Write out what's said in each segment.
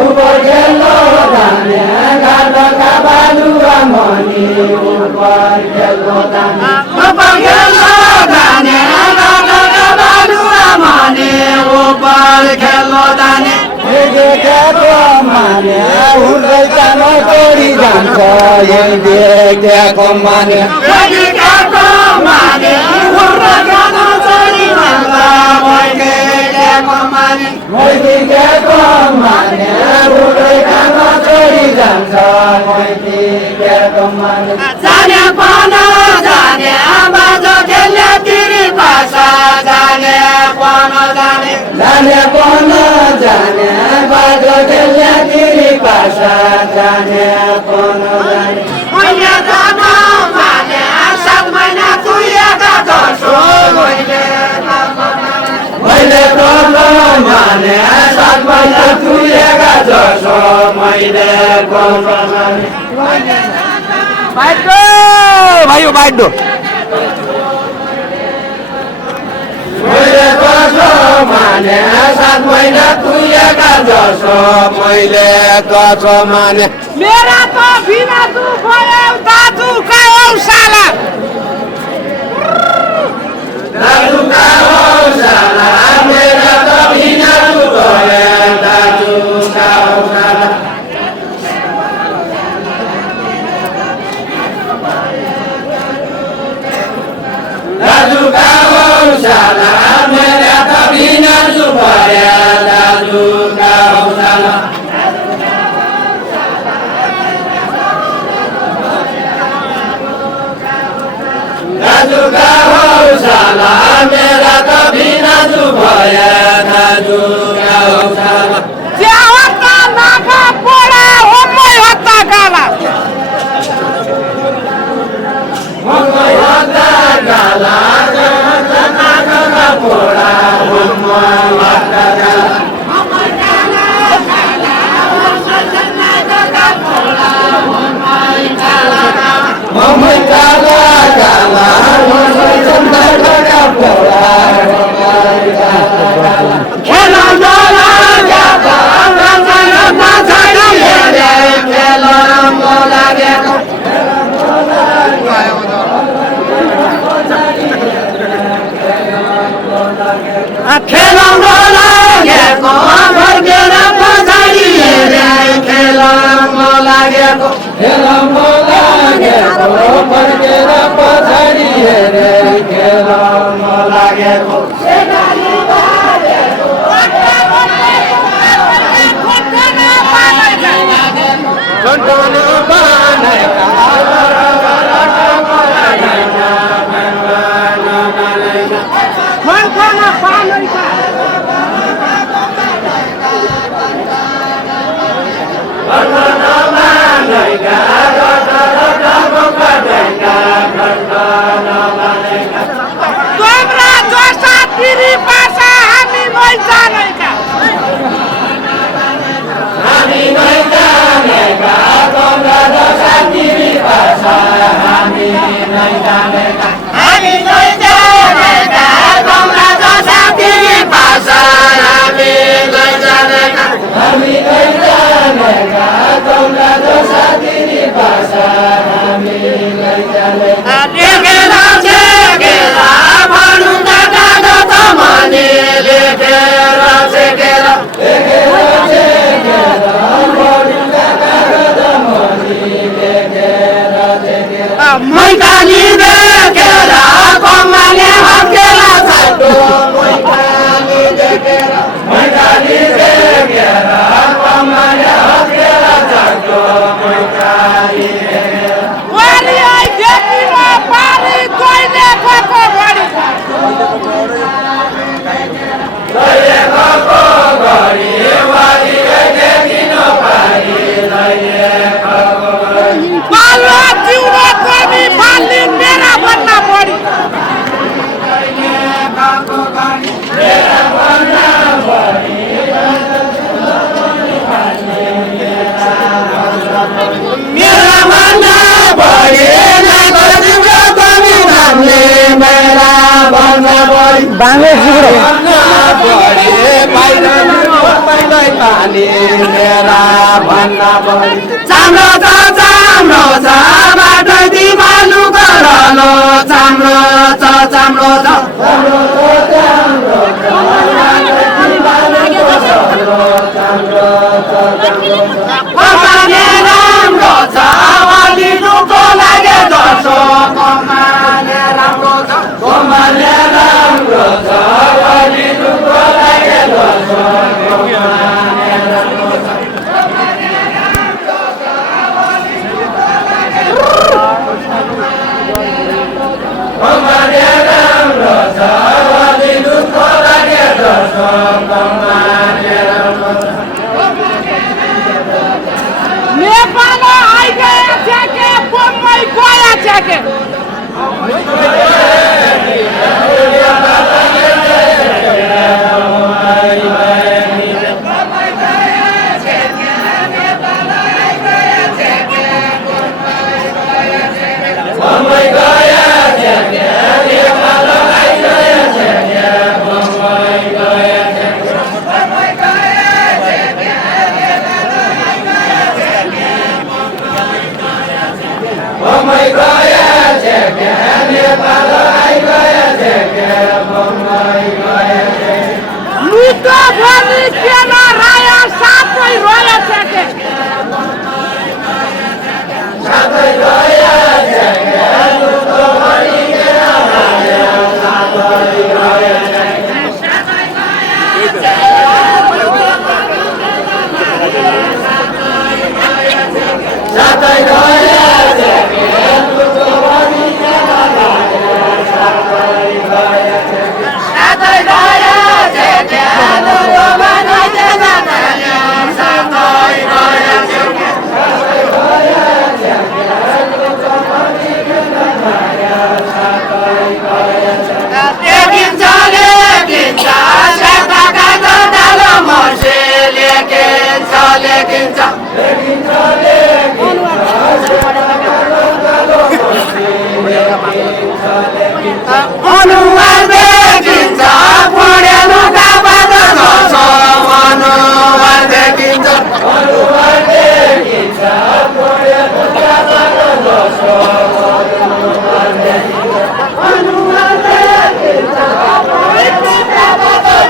ऊपर खेल्लो जाने घाटका बालुवा मनी ऊपर खेल्लो जाने ऊपर खेल्लो जाने घाटका बालुवा मनी ऊपर खेल्लो जाने देखेको माने उड्दै जानु तोरी जान्छ यही देखेको माने देखेको माने उड्दै जानु तोरी जान्छ देखेको माने देखेको माने उड्दै जानु तोरी जान्छ देखेको माने जाने पन जाने बाजो खेल्ने तिरी भाषा जाने पन जाने जाने पन जाने बाजो खेल्ने तिरी भाषा जाने पन जाने मैले जान माने 7 महिना तुइएका जसो मैले गर्न माने 7 महिना तुइएका जसो मैले गर्न माने बाइटो भाइयो बाइटो मैले कसो माने 7 महिना तुइएका जसो मैले कसो माने मेरा तो बिना तू भयो दाजु कायो साला दाजु कायो साला मेरा त बिना तू भयो दाजु कायो साला दाजु कायो साला मेरा त बिना तू भयो दाजु कायो साला दाजु कायो साला मेरा त बिना तू भयो दाजु कायो साला ज्यावता नाका पोडा होमै हत्ता गाला होमै हत्ता गाला ज्यावता नाका पोडा होमै हत्ता गाला होमै काला काला होमै चन्द्रका पोडा होमै काला काला खेला जाला जाता रंगन नछाडी हेरे खेला लागेको खेला लागेको फर्केर पछाडि हेरे खेला लागेको खेला लागेको फर्केर पछाडि हेरे खेला लागेको घन्टना बानेका तोमरा जसा तिरी भाषा हामी नै जानेका हामी नै जानेका तोमरा जसा तिरी भाषा हामी नै जानेका हामी नै जानेका तोमरा जसा तिरी भाषा हामी नै जानेका हामी नै जानेका तोमरा जसा तिरी भाषा हामी नै जानेका लेखेर छेकेर भन्नु त कागो त मनी लेखेर छेकेर मैदानी देखेर कमाले हत्केला छाटो मैदानी देखेर कमाले हत्केला छाटो मैदानी देखेर वाली आई देखिमा पानी कोइले कोको बढी लैले गएको घडी वाली देखिन पारी लैले गएको घडी पालो जिउरो कोनी फाल्ने मेरा भन्ना बढी मेरा भन्ना बढी मेरा भन्ना बढी नाको जिउरो कोनी फाल्ने मेरा भन्ना बढी बाङ्गे जिउरो भन्ना बढी बाहिर पानी मेरा भन्न चाम्रो छ बाटो दिमालु गरलो चाम्रो छ कमाने राम्रो छ अलिनुको लागे जसो कमाने राम्रो छ अलिनुको लागे जसो नेपाल आइगया छे बम्बई गया छे लुटो भनी केला राया साथै रोया छे अनुहार देखिन्छ पढेनु कापद जसो अनुहार देखिन्छ पढेनु कापद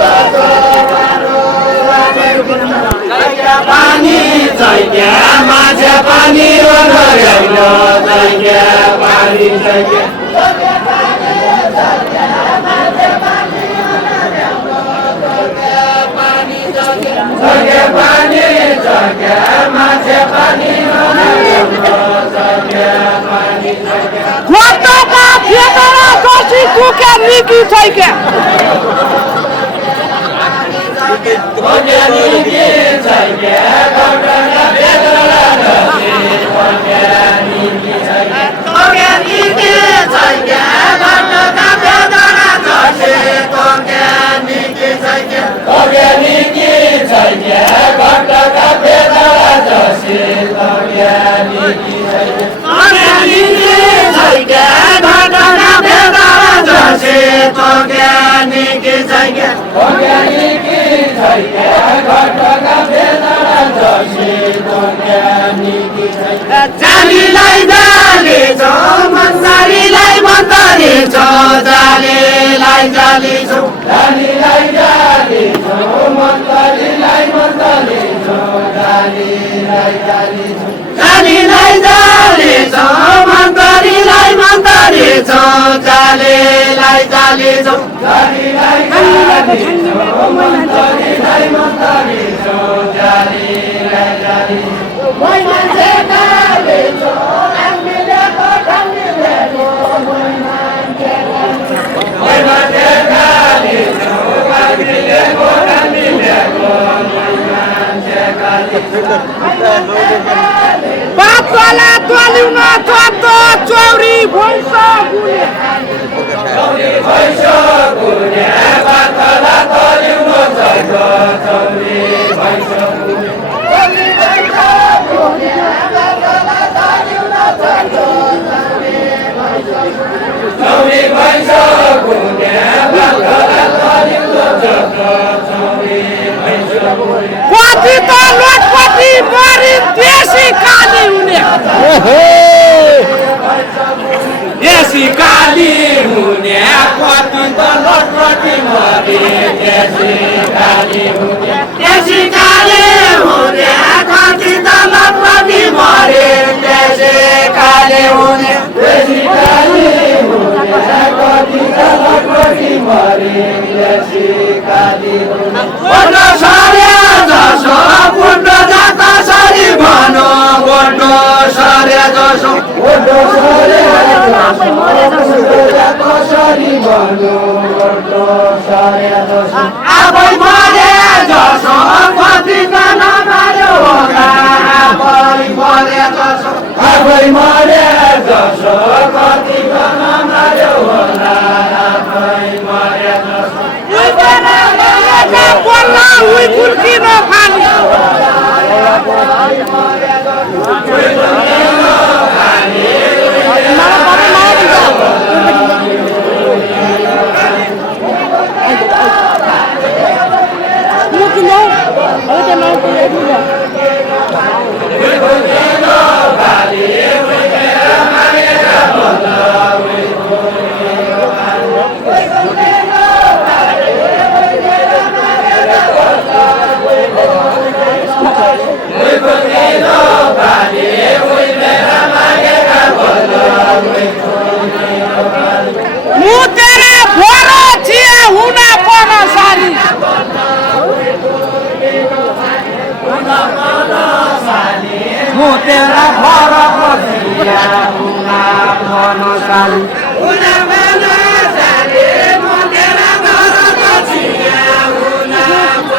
जसो अनुहार देखिन्छ पानी चाहिए माझे पानी चाहिए पानी चाहिए गोटका फेदरा कोसी कुके निकी छैके जालीलाई जाली छौ मन्दारीलाई मन्दारी छौ जालीलाई जाली छौ जालीलाई जाली छौ मन्दारीलाई मन्दारी छौ जालीलाई जाली छौ जालीलाई जाली छौ मन्दारीलाई मन्दारी छौ जालीलाई जाली छौ जालीलाई जाली छौ मन्दारीलाई मन्दारी छौ जालीलाई जाली मोइ मान्छे काले छौ हामीले पठाउने छौ मोइ मान्छे काले छौ हामीले पठाउने छौ मोइ मान्छे काले छौ बातवाला तलिउन थप्दो चौरी भैँस गुने चौरी भैँस गुने बातवाला तलिउन थप्दो चौरी भैँस गुने चौरी भैँस गुने बातवाला तलिउन थप्दो चौरी भैँस कति त लटपटी मरि देशी काली हुने देशी काली हुने कति त लटपटी मरि देशी काली हुने देशी काली हुने कति त लटपटी मरि देशी काली हुने देशी काली हुने कति त लटपटी मरि देशी काली हुने बोल्न सर्या जसो बुढ्न जाता सरी भनो बोल्न सर्या जसो बुढ्न सर्या कसरी भन्नु आफै मरे जसो कति नमार्यो होला आफै मरे जसो कति नमार्यो होला आफै मरे जसो बोल्न उही फुल्किन खाली तेरा फरक दिया हुना मनो साली हुना मनो साली मो तेरा फरक दिया हुना मनो साली हुना मनो साली मो तेरा फरक दिया हुना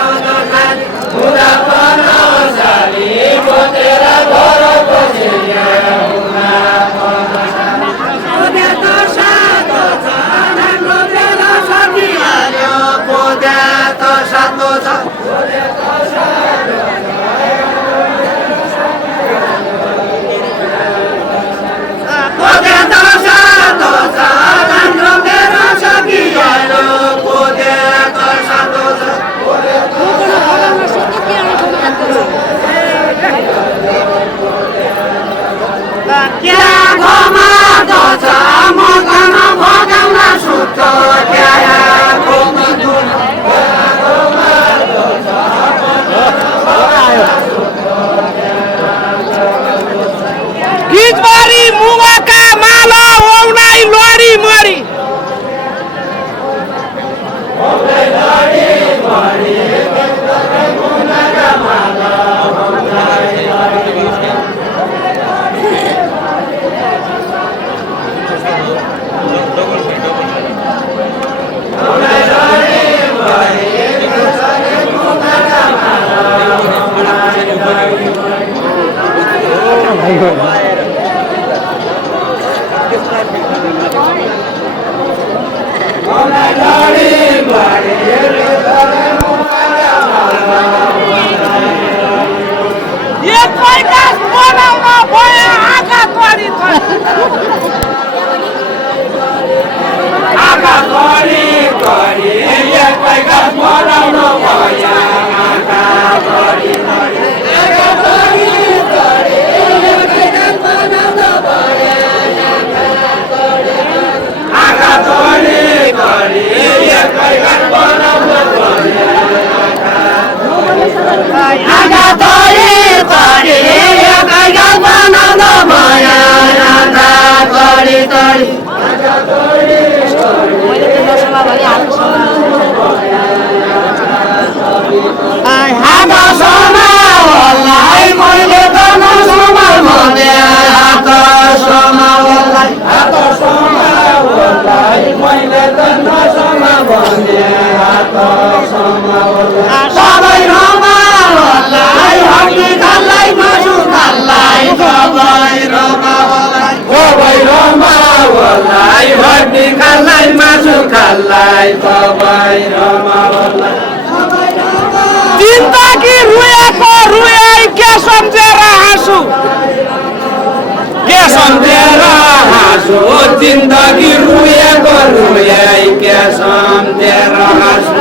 मनो साली हुना तो सातो छ हाम्रो तेरा सकिहाल्यो पोदा तो सातो छ पोदा तो सातो गीतबारी मुगाका माला औनाई लडी मरी एक पैकास बनाउन भयो आँखा तोडी आँखा तोडी तोडी एक पैकास बनाउन भयो आँखा तोडी आँखा तोडी तोडी एक पैकास बनाउन भयो आँखा तोडी तोडी एक पैकास बनाउन भयो आँखा तोडी तोडी हात समाउलाई मैले त नसमाउ भने हात समाउलाई मैले त नसमाउ भने हात समाउलाई सबै रमाउलाई हड्डी खाल्लाई मासु खाल्लाई सबै रमाउलाई हड्डी खाल्लाई मासु खाल्लाई सबै रमाउलाई जिन्दगी रुएको रुयाई के सम्झेर हाँसु के सम्झेर हाँसु जिन्दगी रुएको रुयाई के सम्झेर हाँसु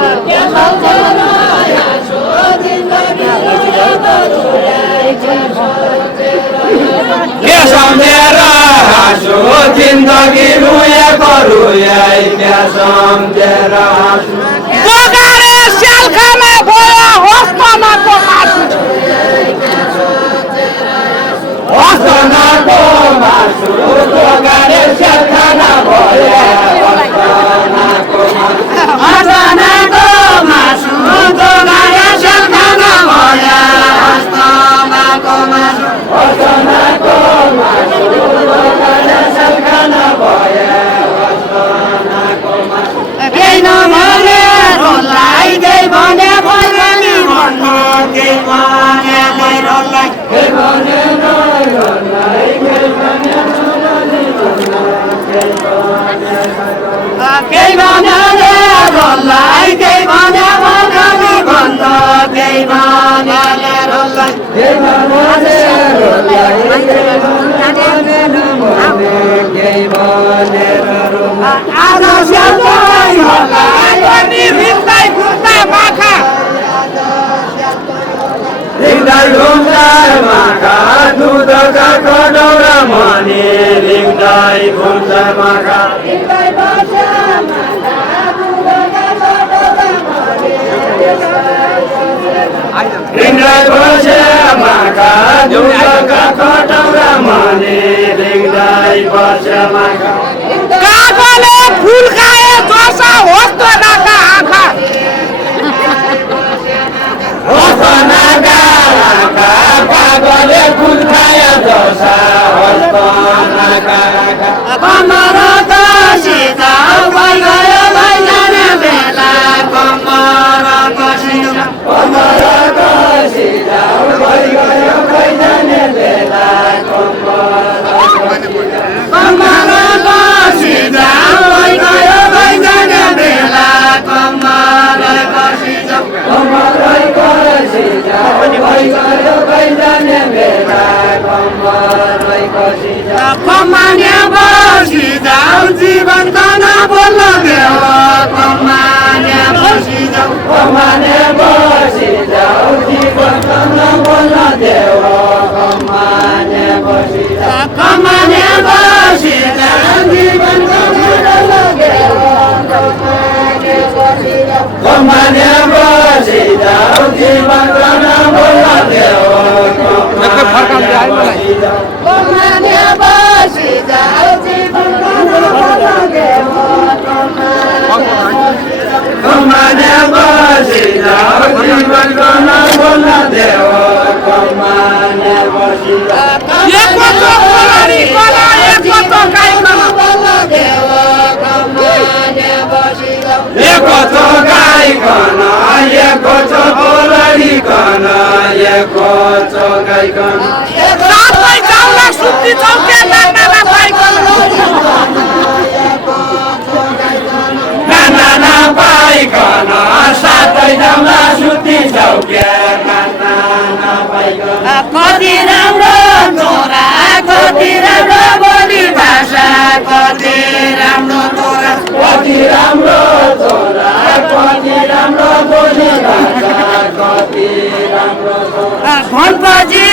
अघि रुएको रुयै त्यहाँ सम्झेर हाँसु जोगाडे स्यालखाना भयो हस्तनको मासु हस्तनको मासु जोगाडे स्यालखाना भयो हस्तनको मासु जोगाडे स्यालखाना भयो हस्तनको मासु हस्तनको मासु जोगाडे स्यालखाना भयो हस्तनको मासु केही नभने रोलाई केही भने भैरनी भन्नु केही भने रोलाई केही भने रोलाई केही भने केही भने रोलाई केही भने भैरनी भन्नु केही भने रोलाई केही भने रोलाई केही भने रोलाई आज स्याललाई रोलाई पनि भित्दै खुट्टा माखा रिङ्दाई घुम्दाई माखा दुधका कटौरा मनी रिङ्दाई घुम्दाई माखा रिङ्दाई बस्या माखा दुधका कटौरा मनी रिङ्दाई बस्या माखा दुधका कटौरा मनी रिङ्दाई बस्या माखा कागले फुल खाए जसा होस्तो नाका आँखा हस्तनाका आँखा कागले फुल खाया जसा हस्तनाका आँखा कमर कसिदा भइगयो भइजाने बेला कमर कसिदा कमर कसिदा भइगयो भइजाने बेला कमर कसिदा भइगयो भइजाने बेला कमर कसिदा कमरै कसिदा भइगयो भइजाने बेला कमरै कसिदा कमाने बसिदा जीवनको नबोल्न देऊ कमाने बसिदा कमाने बसिदा जीवनको नबोल्न देऊ कमाने बसिदा कमाने बसिदा जीवनको नबोल्न देऊ कमाने बसिदा जीवनको नबोल्न देऊ कमाने बसिदा जीवनको नबोल्न देऊ कमाने बसिदा जीवनको नबोल्न देऊ कमाने बसिदा एको तो कोलारी कोला एको तो गाई नबोल्न देऊ कमाने बसिदा एको तो गाईकन एको तो बोलडीकन एको तो गाईकन सातै जाउला सुत्ती चौके नाना पाइकन नाना नपाइकन सातै जाउँला सुत्ती चौके नाना नपाइकन कति राम्रो छोरा कति राम्रो बोली भाषा कति राम्रो छोरा कति राम्रो छोरा कति राम्रो बोली भाषा कति राम्रो छोरा भनपछि